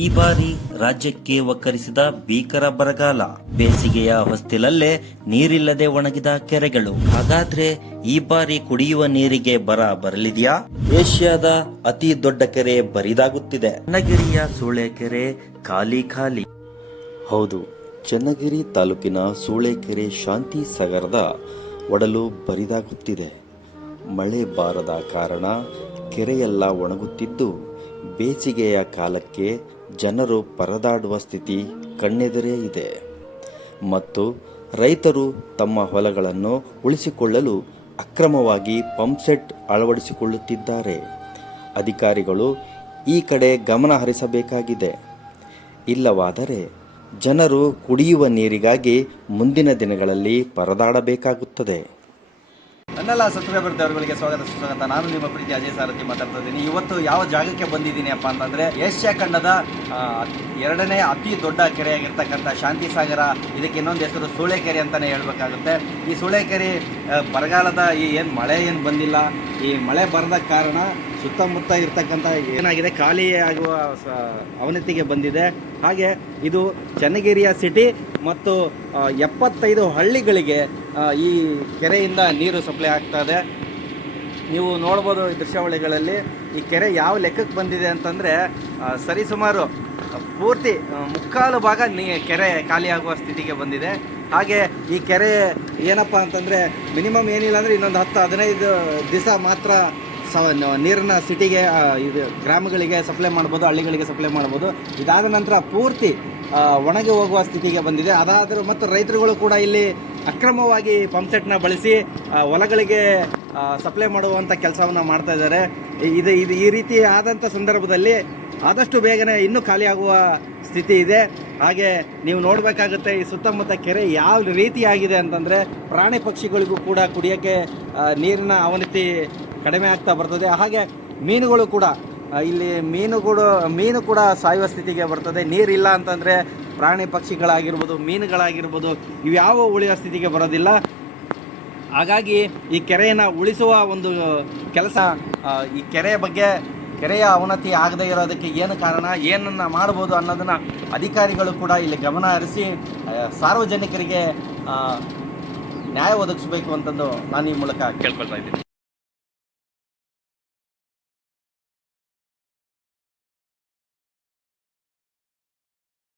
ಈ ಬಾರಿ ರಾಜ್ಯಕ್ಕೆ ಒಕ್ಕರಿಸಿದ ಭೀಕರ ಬರಗಾಲ, ಬೇಸಿಗೆಯ ಹೊಸ್ತಿಲಲ್ಲೇ ನೀರಿಲ್ಲದೆ ಒಣಗಿದ ಕೆರೆಗಳು. ಹಾಗಾದ್ರೆ ಈ ಬಾರಿ ಕುಡಿಯುವ ನೀರಿಗೆ ಬರ ಬರಲಿದೆಯಾ? ಏಷ್ಯಾದ ಅತಿ ದೊಡ್ಡ ಕೆರೆ ಬರಿದಾಗುತ್ತಿದೆ. ಚನ್ನಗಿರಿಯ ಸೂಳೆಕೆರೆ ಖಾಲಿ ಖಾಲಿ. ಹೌದು, ಚನ್ನಗಿರಿ ತಾಲೂಕಿನ ಸೂಳೆಕೆರೆ ಶಾಂತಿ ಸಾಗರದ ಒಡಲು ಬರಿದಾಗುತ್ತಿದೆ. ಮಳೆ ಬಾರದ ಕಾರಣ ಕೆರೆಯೆಲ್ಲ ಒಣಗುತ್ತಿದ್ದು, ಬೇಸಿಗೆಯ ಕಾಲಕ್ಕೆ ಜನರು ಪರದಾಡುವ ಸ್ಥಿತಿ ಕಣ್ಣೆದುರೇ ಇದೆ. ಮತ್ತು ರೈತರು ತಮ್ಮ ಹೊಲಗಳನ್ನು ಉಳಿಸಿಕೊಳ್ಳಲು ಅಕ್ರಮವಾಗಿ ಪಂಪ್ಸೆಟ್ ಅಳವಡಿಸಿಕೊಳ್ಳುತ್ತಿದ್ದಾರೆ. ಅಧಿಕಾರಿಗಳು ಈ ಕಡೆ ಗಮನ ಹರಿಸಬೇಕಾಗಿದೆ. ಇಲ್ಲವಾದರೆ ಜನರು ಕುಡಿಯುವ ನೀರಿಗಾಗಿ ಮುಂದಿನ ದಿನಗಳಲ್ಲಿ ಪರದಾಡಬೇಕಾಗುತ್ತದೆ. ನನ್ನೆಲ್ಲ ಸಬ್ಸ್ಕ್ರೈಬರ್ದವರುಗಳಿಗೆ ಸ್ವಾಗತ. ನಾನು ನಿಮ್ಮ ಪ್ರೀತಿ ಅಜಯ್ ಸಾರಥಿ ಮಾತಾಡ್ತಾ ಇದ್ದೀನಿ. ಇವತ್ತು ಯಾವ ಜಾಗಕ್ಕೆ ಬಂದಿದ್ದೀನಿ ಅಪ್ಪ ಅಂತಂದರೆ, ಏಷ್ಯಾ ಖಂಡದ ಎರಡನೇ ಅತಿ ದೊಡ್ಡ ಕೆರೆಯಾಗಿರ್ತಕ್ಕಂಥ ಶಾಂತಿ ಸಾಗರ, ಇದಕ್ಕೆ ಇನ್ನೊಂದು ಹೆಸರು ಸೂಳೆಕೆರೆ ಅಂತಲೇ ಹೇಳ್ಬೇಕಾಗುತ್ತೆ. ಈ ಸೂಳೆಕೆರೆ ಬರಗಾಲದ ಏನು ಮಳೆ ಬಂದಿಲ್ಲ, ಈ ಮಳೆ ಬರದ ಕಾರಣ ಸುತ್ತಮುತ್ತ ಇರ್ತಕ್ಕಂಥ ಏನಾಗಿದೆ, ಖಾಲಿ ಆಗುವ ಅವನತಿಗೆ ಬಂದಿದೆ. ಹಾಗೆ ಇದು ಚನ್ನಗಿರಿಯ ಸಿಟಿ ಮತ್ತು 75 ಹಳ್ಳಿಗಳಿಗೆ ಈ ಕೆರೆಯಿಂದ ನೀರು ಸಪ್ಲೈ ಆಗ್ತಾ ಇದೆ. ನೀವು ನೋಡ್ಬೋದು ಈ ದೃಶ್ಯಾವಳಿಗಳಲ್ಲಿ. ಈ ಕೆರೆ ಯಾವ ಲೆಕ್ಕಕ್ಕೆ ಬಂದಿದೆ ಅಂತಂದರೆ, ಸರಿಸುಮಾರು ಪೂರ್ತಿ ಮುಕ್ಕಾಲು ಭಾಗ ಕೆರೆ ಖಾಲಿಯಾಗುವ ಸ್ಥಿತಿಗೆ ಬಂದಿದೆ. ಹಾಗೆ ಈ ಕೆರೆ ಏನಪ್ಪ ಅಂತಂದರೆ, ಮಿನಿಮಮ್ ಏನಿಲ್ಲ ಅಂದರೆ ಇನ್ನೊಂದು 10-15 ದಿವಸ ಮಾತ್ರ ನೀರನ್ನು ಸಿಟಿಗೆ, ಇದು ಗ್ರಾಮಗಳಿಗೆ ಸಪ್ಲೈ ಮಾಡ್ಬೋದು, ಹಳ್ಳಿಗಳಿಗೆ ಸಪ್ಲೈ ಮಾಡ್ಬೋದು. ಇದಾದ ನಂತರ ಪೂರ್ತಿ ಒಣಗಿ ಹೋಗುವ ಸ್ಥಿತಿಗೆ ಬಂದಿದೆ. ಅದಾದರೂ ಮತ್ತು ರೈತರುಗಳು ಕೂಡ ಇಲ್ಲಿ ಅಕ್ರಮವಾಗಿ ಪಂಪ್ಸೆಟ್ನ ಬಳಸಿ ಹೊಲಗಳಿಗೆ ಸಪ್ಲೈ ಮಾಡುವಂಥ ಕೆಲಸವನ್ನು ಮಾಡ್ತಾ ಇದ್ದಾರೆ. ಇದು ಈ ರೀತಿ ಆದಂಥ ಸಂದರ್ಭದಲ್ಲಿ ಆದಷ್ಟು ಬೇಗನೆ ಇನ್ನೂ ಖಾಲಿಯಾಗುವ ಸ್ಥಿತಿ ಇದೆ. ಹಾಗೆ ನೀವು ನೋಡಬೇಕಾಗುತ್ತೆ, ಈ ಸುತ್ತಮುತ್ತ ಕೆರೆ ಯಾವ ರೀತಿಯಾಗಿದೆ ಅಂತಂದರೆ, ಪ್ರಾಣಿ ಪಕ್ಷಿಗಳಿಗೂ ಕೂಡ ಕುಡಿಯೋಕ್ಕೆ ನೀರಿನ ಅವನತಿ ಕಡಿಮೆ ಆಗ್ತಾ ಬರ್ತದೆ. ಹಾಗೆ ಮೀನುಗಳು ಕೂಡ ಇಲ್ಲಿ ಮೀನು ಕೂಡ ಸಾಯುವ ಸ್ಥಿತಿಗೆ ಬರ್ತದೆ. ನೀರಿಲ್ಲ ಅಂತಂದರೆ ಪ್ರಾಣಿ ಪಕ್ಷಿಗಳಾಗಿರ್ಬೋದು, ಮೀನುಗಳಾಗಿರ್ಬೋದು, ಇವ್ಯಾವ ಉಳಿಯೋ ಸ್ಥಿತಿಗೆ ಬರೋದಿಲ್ಲ. ಹಾಗಾಗಿ ಈ ಕೆರೆಯನ್ನು ಉಳಿಸುವ ಒಂದು ಕೆಲಸ, ಈ ಕೆರೆಯ ಅವನತಿ ಆಗದೇ ಇರೋದಕ್ಕೆ ಏನು ಕಾರಣ, ಏನನ್ನು ಮಾಡ್ಬೋದು ಅನ್ನೋದನ್ನು ಅಧಿಕಾರಿಗಳು ಕೂಡ ಇಲ್ಲಿ ಗಮನ ಹರಿಸಿ ಸಾರ್ವಜನಿಕರಿಗೆ ನ್ಯಾಯ ಒದಗಿಸಬೇಕು ಅಂತಂದು ನಾನು ಈ ಮೂಲಕ ಕೇಳ್ಕೊಳ್ತಾ ಇದ್ದೀನಿ.